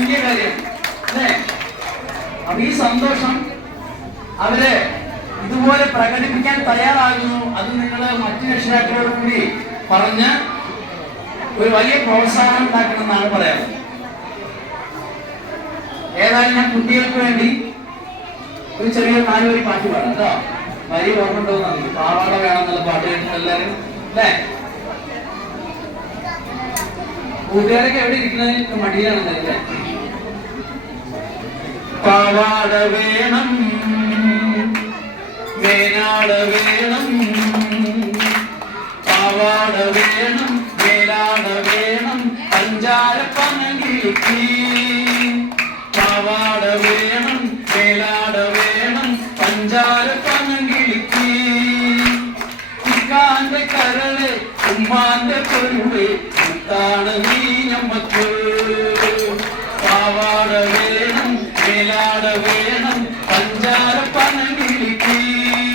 വലിയ കാര്യം അല്ലേ? അപ്പൊ ഈ സന്തോഷം അവർ ഇതുപോലെ പ്രകടിപ്പിക്കാൻ തയ്യാറാകുന്നു അത് നിങ്ങൾ മറ്റു രക്ഷിതാക്കളോട് കൂടി പറഞ്ഞ് ഒരു വലിയ പ്രോത്സാഹനം ഉണ്ടാക്കണമെന്നാണ് പറയാറ്. ഏതായാലും ഞാൻ കുട്ടികൾക്ക് വേണ്ടി ഒരു ചെറിയ നാല് വരി പാട്ട് പാടാം കേട്ടോ. വരി ഓർമ്മണ്ടോന്നാണ് പാവാട വേണമെന്നുള്ള പാട്ട് എല്ലാവരും അല്ലേ? കൂട്ടുകാരൊക്കെ എവിടെ ഇരിക്കുന്നത് മടിയാണെന്നല്ലേ പാവാട വേണം മേനാട വേണം പാവാട വേണം മേലാട വേണം പഞ്ചാരപ്പനകിളിക്ക് പാവാട വേണം മേലാട വേണം പഞ്ചാരപ്പനകിളിക്ക് ഇക്കാന്റെ കരൾ ഉമ്മാന്റെ പൊരുൾ മുത്താണ് നീ ഞമ്മക്ക് പാവാട വേണം വേണം പഞ്ചാര പണങ്ങി